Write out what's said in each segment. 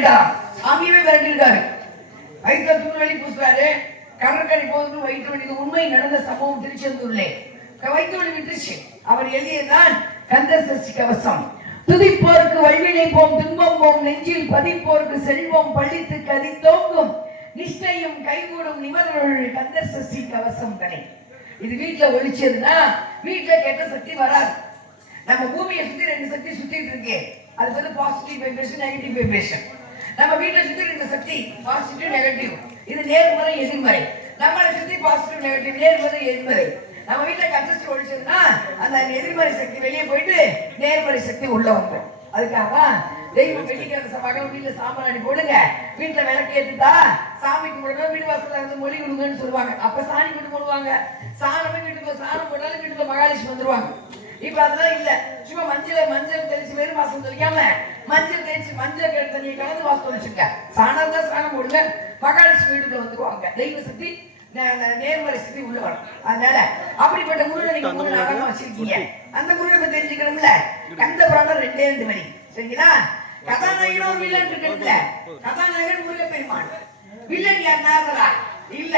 வேண்டாம். சாமியவே மிரட்டிருக்காரு. வயிற்று தூள்வெளி பூசுறாரு. கடற்கரை போது வயிற்று வலி. உண்மை நடந்த சம்பவம் திருச்செந்தூர்ல. வயிற்று வலி விட்டுச்சு. அவர் எழுதியதான் கந்த சஷ்டி கவசம். துதிப்போருக்கு வல்வினை போம், துன்பம் போம், நெஞ்சில் பதிப்போருக்கு செல்வம் பழித்து கதித்தோங்கும், நிஷ்டையும் கைகூடும் நிமரர்கள் கந்த சஷ்டி கவசம் தனி. இது வீட்டுல ஒழிச்சதுன்னா வீட்டுல கெட்ட சக்தி வராது. நம்ம பூமியை சுத்தி 2 சக்தி சுத்திட்டு இருக்கு. அது வந்து பாசிட்டிவ் வைப்ரேஷன், நெகட்டிவ் வைப்ரேஷன். நம்ம வீட்டை சுத்தி 2 சக்தி, பாசிட்டிவ் நெகட்டிவ். இது நேர்மறை எதிர்மறை. நம்மளை சுத்தி பாசிட்டிவ் நெகட்டிவ், நேர்மறை எதிர்மறை. நம்ம வீட்டுல கந்தசக்தி ஒழிச்சதுன்னா அந்த எதிர்மறை சக்தி வெளியே போயிட்டு நேர்மறை சக்தி உள்ள வந்துடும். அதுக்காக தெய்வம் வெள்ளிக்கிழமை மகள் வீட்டுல சாம்பிராணி போடுங்க, வீட்டுல விளக்கு ஏத்துட்டா சாமி கும்பிடணும், வீடு வாசல்ல வந்து மொழி விடுங்கன்னு சொல்லுவாங்க. அப்ப சாணி போட்டு போடுவாங்க. சாணமே வீட்டுக்கு சாணம் போட்டாலும் வீட்டுக்கு மகாலட்சுமி வந்துருவாங்க. இப்ப அதெல்லாம் இல்ல. சும்மா மஞ்சள் தெளிச்சு வெறும் வாசம் தெளிக்காம மஞ்சள் தேய்ச்சி மஞ்சள் தண்ணியை கலந்து வாசம் தெளிச்சுங்க. சாணம் தான் சாணம் போடுங்க, மகாலட்சுமி வீட்டுக்கு வந்துருவாங்க. தெய்வ சக்தி நேர்மறை சக்தி உள்ள வரும். அதனால அப்படிப்பட்ட முருகனை நீங்க முருகன் வச்சிருக்கீங்க. அந்த முருகனை தெரிஞ்சுக்கணும்ல. கந்த புராணம் 2 மணி சரிங்களா? கதாநாயகன் ஒரு வில்லன் இருக்குல்ல, கதாநாயகன் முருகப்பெருமான். வில்லன் யார்? நாரதரா? இல்ல,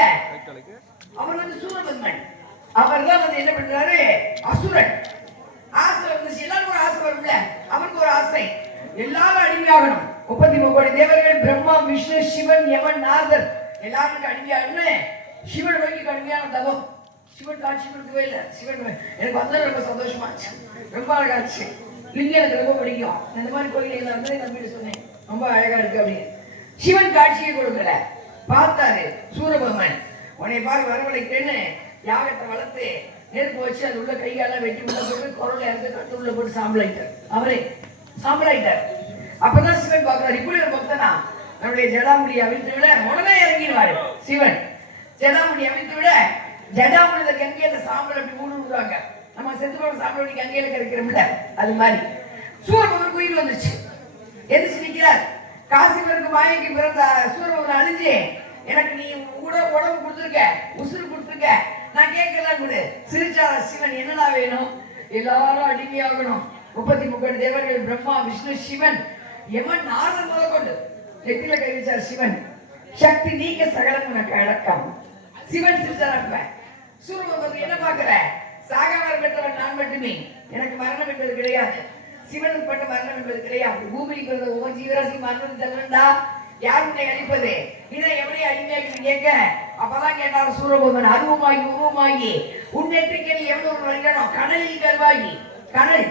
அவர் வந்து சூரபத்மன். அவர் தான் வந்து என்ன பண்றாரு? அசுரன். ஆசை வந்து எல்லாருக்கும் ஒரு ஆசை வரும்ல, அவருக்கு ஒரு ஆசை, எல்லாரும் அடிமையாகணும். 33 கோடி தேவர்கள், பிரம்மா, விஷ்ணு, சிவன், யமன், நாரதர் எல்லாருக்கும் அடிமையாகணும்னு சிவன் நோக்கி கடுமையான தவம். சிவன் காட்சி கொடுக்கவே இல்லை. சிவன் எனக்கு வந்தது ரொம்ப சந்தோஷமா இருந்துச்சு, ரொம்ப அழகா இருந்துச்சு. லிங்கம் எனக்கு ரொம்ப பிடிக்கும். இந்த மாதிரி கோயில்கள் வந்து தம்பி சொன்னேன், ரொம்ப அழகா இருக்கு அப்படின்னு. சிவன் காட்சியை கொடுக்கல. பார்த்தாரு சூரபத்மன், உன்னை பார்க்க வரவழைக்கிறேன்னு யாகத்தை வளர்த்து நெருப்பு வச்சு அது உள்ள கைகாலாம் வெட்டி உள்ள போட்டு குரல் இறந்து கட்டு உள்ள போட்டு சாம்பலாயிட்டார். அவரே சாம்பலாயிட்டார். அப்பதான் சிவன் பார்க்கிறார், இப்படி ஒரு பக்தனா நம்முடைய ஜடாமுடி அவிழ்த்து விட உடனே இறங்கிடுவாரு சிவன். ஜடாமுடி அவிழ்த்து விட ஜடாமுடி கங்கை அந்த சாம்பல் அப்படி ஊடு விடுவாங்க. நம்ம செத்து போன சாம்பல் கங்கையில கிடைக்கிறோம்ல, அது மாதிரி சூரபத்மனுக்கு உயிர் வந்துச்சு. எதிர்த்து நிற்கிறார். காசிவருக்கு மாயைக்கு பிறந்த சூரபத்மன் அழிஞ்சு, எனக்கு நீ உடம்பு கொடுத்துருக்க, உசுறு கொடுத்துருக்க, நான் கேட்கலாம் கொடு. சிரிச்சார சிவன், என்னடா வேணும்? எல்லாரும் அடிமையாகணும். 33 கோடி தேவர்கள், பிரம்மா, விஷ்ணு, சிவன், யமன், நாரதன் முதற்கொண்டு நெத்தில கை வச்சார் சிவன். சக்தி நீக்க சகலம் உனக்கு அடக்கம். சிவன் சிரிச்சார். சூரபத்மன் என்ன பாக்குற? சாகாவரம் பெற்றவன் நான் மட்டுமே, எனக்கு மரணம் என்பது கிடையாது. சிவனுக்கு பட்ட மரணம் என்பது கிடையாது. பூமிக்கு பிறந்த ஒவ்வொரு ஜீவராசி மரணம் தள்ளா யார் உன்னை அழிப்பது? இதை எவனையும் அடிமையாகி கேட்க. அப்பதான் கேட்டார் சூரபத்மன், அருவமாகி உருவமாகி உன் நெற்றிக்கல் எவ்வளவு வருகணும்? கடலில் கருவாகி, கடல்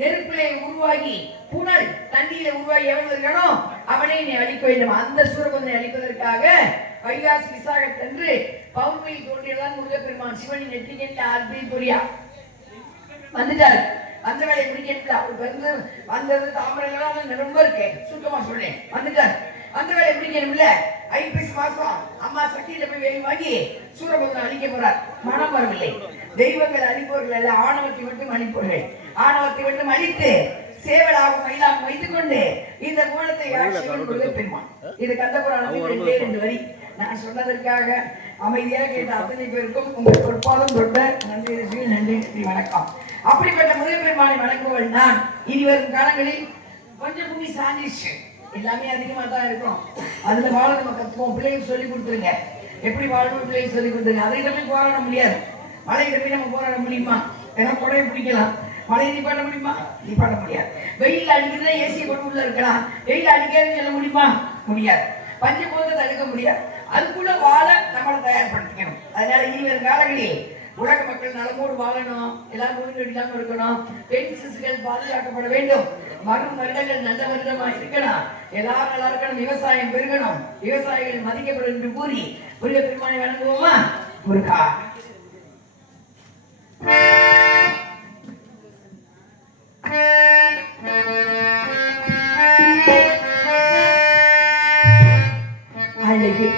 நெருப்பிலே உருவாகி, புனல் தண்ணீரை உருவாகி எவன் இருக்கணும்? அவனை நீ அழிக்க வேண்டும். அந்த சூரபத்மனை அழிப்பதற்காக வைகாசி விசாகத்தன்று பௌர்ணமியில் தோன்றியதான் முருகப்பெருமான் சிவனின் நெற்றிக்கல் ஆர்த்தி பொரியா வந்துட்டாரு. அந்த வேலையை முடிக்கல. அவருக்கு வந்து வந்தது தாமரைகளாம் ரொம்ப இருக்கு, சுத்தமா சொல்றேன். வந்துட்டார். அந்த வேலையை முடிக்கணும்ல. ஐப்பசி மாசம் அம்மா சக்தியில போய் வேலை வாங்கி சூரபத்மனை அழிக்க போறார். மனம் வரவில்லை. தெய்வங்கள் அழிப்பவர்கள் அல்ல, ஆணவத்தை மட்டும் அழிப்பவர்கள். ஆணவத்தை மட்டும் அழித்து சேவலாக மயிலாக வைத்துக் கொண்டு இந்த மூலத்தை முருகப்பெருமான். இது கந்த புராணத்தில் 2 வரி. நான் சொன்னதற்காக அமைதியாக கேட்ட அத்தனை பேருக்கும் உங்கள் பொற்பாலும் தொட்ட நன்றி, நன்றி, நன்றி, வணக்கம். அப்படிப்பட்ட முருகப்பெருமானை வணங்குவள் நான். இனி வரும் காலங்களில் கொஞ்சம் பூமி சாஞ்சிச்சு, எல்லாமே அதிகமா தான் இருக்கும். அதுல வாழ நம்ம கத்துவோம். பிள்ளைகளுக்கு சொல்லி கொடுத்துருங்க, எப்படி வாழணும் பிள்ளைகளுக்கு சொல்லி கொடுத்துருங்க. அதை போய் போராட முடியாது. மலையில போய் நம்ம போராட முடியுமா? ஏன்னா புடையை பிடிக்கலாம், மழையை நிப்பாட்ட முடியுமா? நிப்பாட்ட முடியாது. வெயில் அடிக்கிறதா ஏசியை கொண்டு உள்ள இருக்கலாம், வெயில் அடிக்காதுன்னு சொல்ல முடியுமா? முடியாது. பஞ்சு போது தடுக்க முடியாது. அதுக்குள்ள வாழ நம்மளை தயார்படுத்திக்கணும். அதனால இனி வரும் காலங்களில் உலக மக்கள் நலமோடு வாழணும், எல்லாரும் நோய் இல்லாமல் இருக்கணும், பெண் சிசுகள் பாதுகாக்கப்பட வேண்டும், வரும் வருடங்கள் நல்ல வருடமா இருக்கணும், எல்லாரும் நல்லா இருக்கணும், விவசாயம் பெருகணும், விவசாயிகள் மதிக்கப்படும் என்று கூறி முருகப்பெருமானை வணங்குவோமா? முருகா. அழகு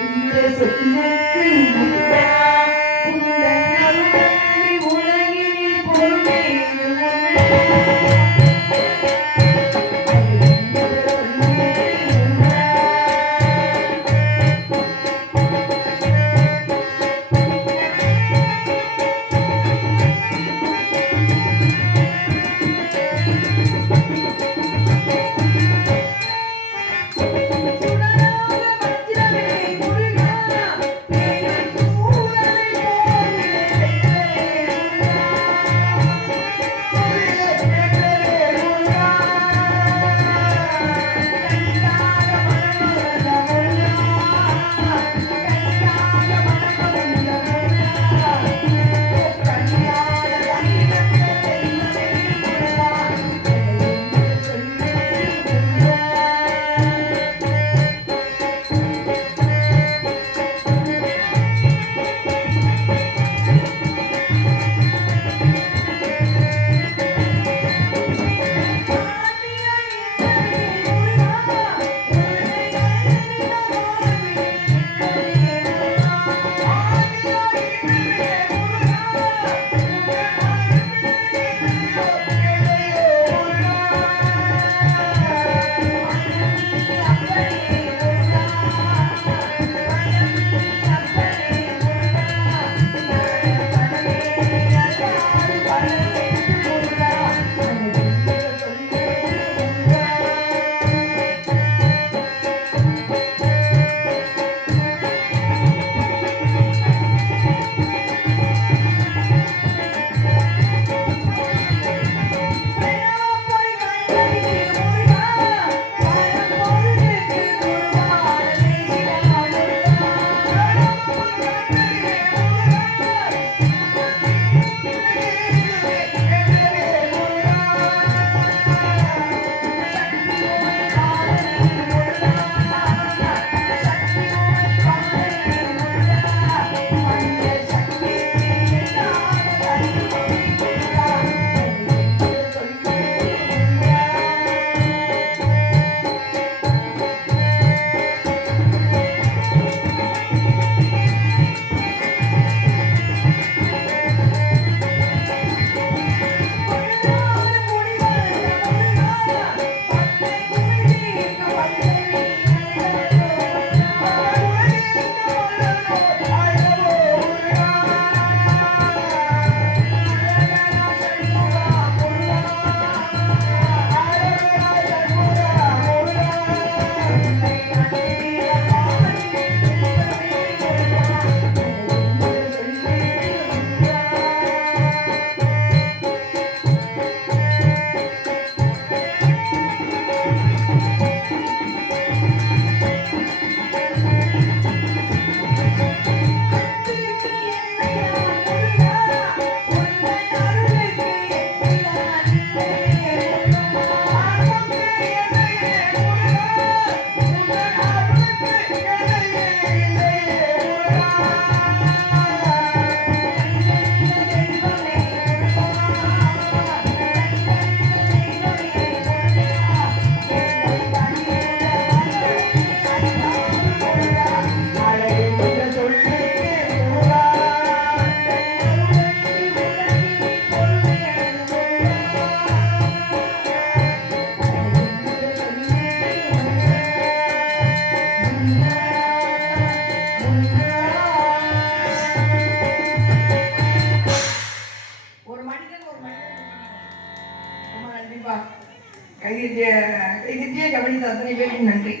தாய்க்கும் நன்றி.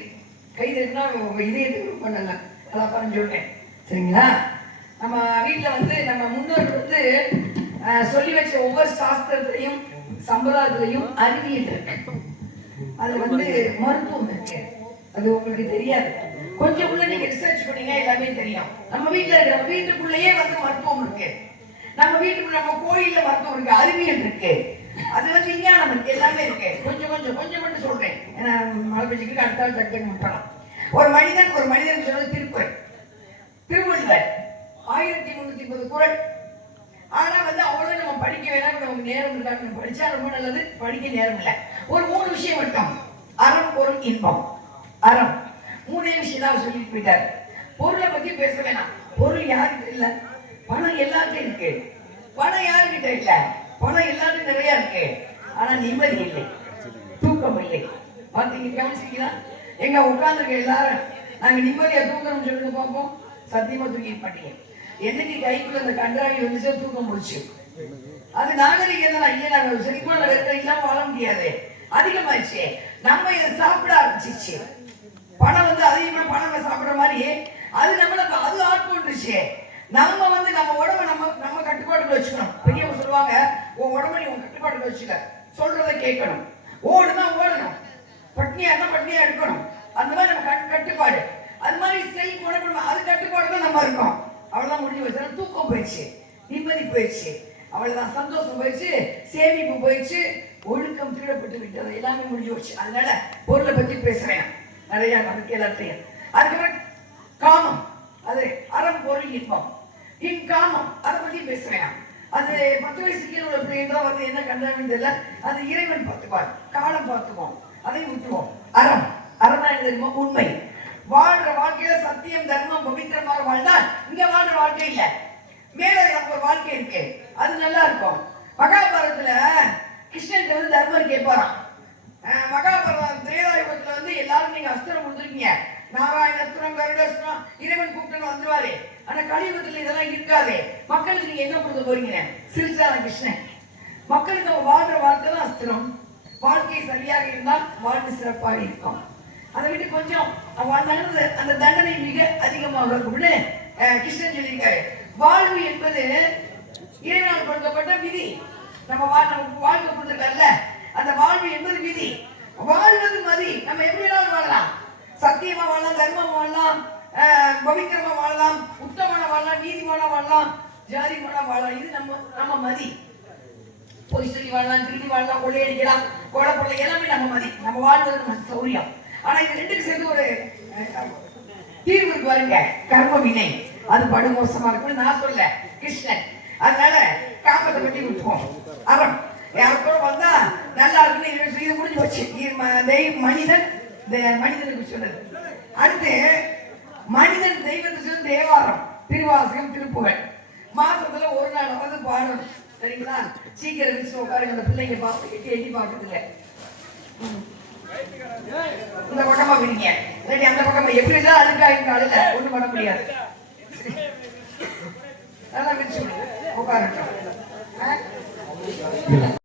கை தட்டினா இதயத்துக்கு ரொம்ப நல்லா நல்லா பாருன்னு சொல்றேன். சரிங்களா? நம்ம வீட்டில் வந்து நம்ம முன்னோர்கள் வந்து சொல்லி வச்ச ஒவ்வொரு சாஸ்திரத்திலையும் சம்பிரதாயத்திலையும் அறிவியல் இருக்கு. அது வந்து மருத்துவம் இருக்கு. அது உங்களுக்கு தெரியாது. கொஞ்சம் உள்ள நீங்க ரிசர்ச் பண்ணீங்க எல்லாமே தெரியும். நம்ம வீட்டுல இருக்கிற வீட்டுக்குள்ளேயே வந்து மருத்துவம் இருக்கு. நம்ம வீட்டுக்குள்ள நம்ம கோயில்ல மருத்துவம் இருக்கு, அறிவியல் இருக்கு, அது வந்து விஞ்ஞானம் இருக்கு, எல்லாமே இருக்கு. கொஞ்சம் கொஞ்சம் கொஞ்சம் மட்டும் சொல்றேன். ஏன்னா மழை பெஞ்சுக்கு அடுத்த டக்குன்னு முட்டலாம். ஒரு மனிதன் சொல்றது திருக்குறள். திருவள்ளுவர் 1330 குறள். ஆனா வந்து அவ்வளவு நம்ம படிக்க வேணாம், நமக்கு நேரம் இருக்காங்க. படிச்சா ரொம்ப நல்லது, படிக்க நேரம் இல்லை. ஒரு 3 விஷயம் மட்டும். அறம், பொருள், இன்பம். அறம் 3 விஷயம் தான் சொல்லிட்டு போயிட்டாரு. பொருளை பத்தி பேச வேணாம். பொருள் யாருக்கு இல்லை? பணம் எல்லாருக்கும் இருக்கு. பணம் யாருக்கிட்ட இல்ல? பணம் எல்லாருக்கும் நிறைய இருக்கு. ஆனா நிம்மதி இல்லை, தூக்கம் இல்லை. பாத்தீங்க, கவனிச்சீங்களா? எங்க உட்கார்ந்துருக்க எல்லாரும் நாங்க நிம்மதியா தூக்கணும்னு சொல்லுங்க பார்ப்போம். சத்தியமா தூக்கிட்டு மாட்டீங்க. என்னைக்கு கைக்குள்ள அந்த கன்றாவி வந்துச்சு தூக்கம் போச்சு. அது நாகரிகம் தான். இல்லையே நாங்க செரிமான வேலை இல்லாம வாழ முடியாது. அதிகமாச்சு. நம்ம இதை சாப்பிட ஆரம்பிச்சிச்சு. பணம் வந்து அதிகமா பணம் சாப்பிடுற மாதிரி அது நம்மளுக்கு அது ஆட்கொண்டுருச்சு. நம்ம வந்து நம்ம உடம்பை நம்ம கட்டுப்பாட்டுல வச்சுக்கணும். பெரியவங்க சொல்லுவாங்க, உன் உடம்பை நீ உன் கட்டுப்பாட்டுல வச்சுக்க, சொல்றதை கேட்கணும். ஓடணும், பட்னியா இருந்தா பட்னியா இருக்கணும். அந்த மாதிரி நம்ம கட்டுப்பாடு. அது மாதிரி செல் குணப்படும், அது கட்டுப்பாடு தான் நம்ம இருக்கோம். அவ்வளவுதான் முடிஞ்சு வச்சு. தூக்கம் போயிடுச்சு, நிம்மதி போயிடுச்சு, அவ்வளவுதான். சந்தோஷம் போயிடுச்சு, சேமிப்பு போயிடுச்சு, ஒழுக்கம் திருடப்பட்டு விட்டது, எல்லாமே முடிஞ்சு போச்சு. அதனால பொருளை பற்றி பேசுறேன் நிறைய நமக்கு எல்லாத்தையும். அதுக்கப்புறம் காமம், அது அறம், பொருள், இன்பம். காமம் அதை பத்தி பேசுறேன். அது 10 வயசு கீழே உள்ள பிள்ளைங்க வந்து என்ன கண்டாங்கன்னு தெரியல. அது இறைவன் பார்த்துக்குவார், காலம் பார்த்துக்குவோம், அதை விட்டுருவோம். அறம், அறம் தெரியுமா? உண்மை. வாழ்ற வாழ்க்கையில சத்தியம், தர்மம், பவித்திரமாக வாழ்ந்தால் இங்க வாழ்ற வாழ்க்கை இல்ல, மேல நமக்கு ஒரு வாழ்க்கை இருக்கு, அது நல்லா இருக்கும். மகாபாரதத்துல கிருஷ்ணன் வந்து தர்மர் கேட்பாராம். மகாபாரதம் திரேதாயுகத்துல வந்து எல்லாரும் நீங்க அஸ்திரம் கொடுத்துருக்கீங்க, நாராயண அஸ்திரம், கருட அஸ்திரம், இறைவன் கூப்பிட்டு வந்துருவாரு. ஆனா கலியுகத்துல இதெல்லாம் இருக்காது. மக்களுக்கு நீங்க என்ன கொடுக்க போறீங்க? சிரிச்சான கிருஷ்ணன். மக்களுக்கு அவங்க வாழ்ற வாழ்க்கை தான் அஸ்திரம். வாழ்க்கை சரியாக இருந்தால் வாழ்க்கை சிறப்பாக இருக்கும். அதை விட்டு கொஞ்சம் வாழ்ந்தாலும் அந்த தண்டனை மிக அதிகமாக இருக்கும்னு கிருஷ்ணன் சொல்லியிருக்காரு. வாழ்வு என்பது இறைவனால் கொடுக்கப்பட்ட விதி. நம்ம வாழ்க்கை கொடுத்துருக்காருல்ல, அந்த வாழ்வு என்பது விதி. வாழ்வது மதி. நம்ம எப்படி வேணாலும் வாழலாம். சத்தியமா வாழலாம், தர்மமா வாழலாம், பவித்திரமா வாழலாம், உத்தமன வாழலாம், நீதிமான வாழலாம், ஜாதிமான வாழலாம். இது நம்ம மதி. பொய் சொல்லி வாழலாம், திருடி வாழலாம், கொள்ளையடிக்கலாம், கொலை கொள்ளை, எல்லாமே நம்ம மதி. நம்ம வாழ்வது நம்ம சௌரியம். ஆனா இது ரெண்டுக்கு சேர்ந்து ஒரு தீர்வு இருக்கு பாருங்க, கர்ம வினை. அது படுமோசமா இருக்குன்னு நான் சொல்ல கிருஷ்ணன். அதனால காமத்தை பத்தி விட்டுவோம். அறம் யாருக்கூட வந்தா நல்லா இருக்குன்னு இது முடிஞ்சு வச்சு மனிதனுக்கு சொன்னது. அடுத்து மனிதன் தெய்வத்துக்கு தேவாரம், திருவாசகம், திருப்புகழ் மாசத்துல ஒரு நாள் வந்து பாடணும். சரிங்களா? சீக்கிரம் வச்சு உட்காருங்க. அந்த பிள்ளைங்க பார்த்து எட்டி பார்க்கறதுல இந்த பக்கமா விடுங்க, அந்த பக்கமா எப்படிதான் அதுக்காக காலையில ஒண்ணு பண்ண முடியாது. நல்லா விரிச்சு உட்காருங்க.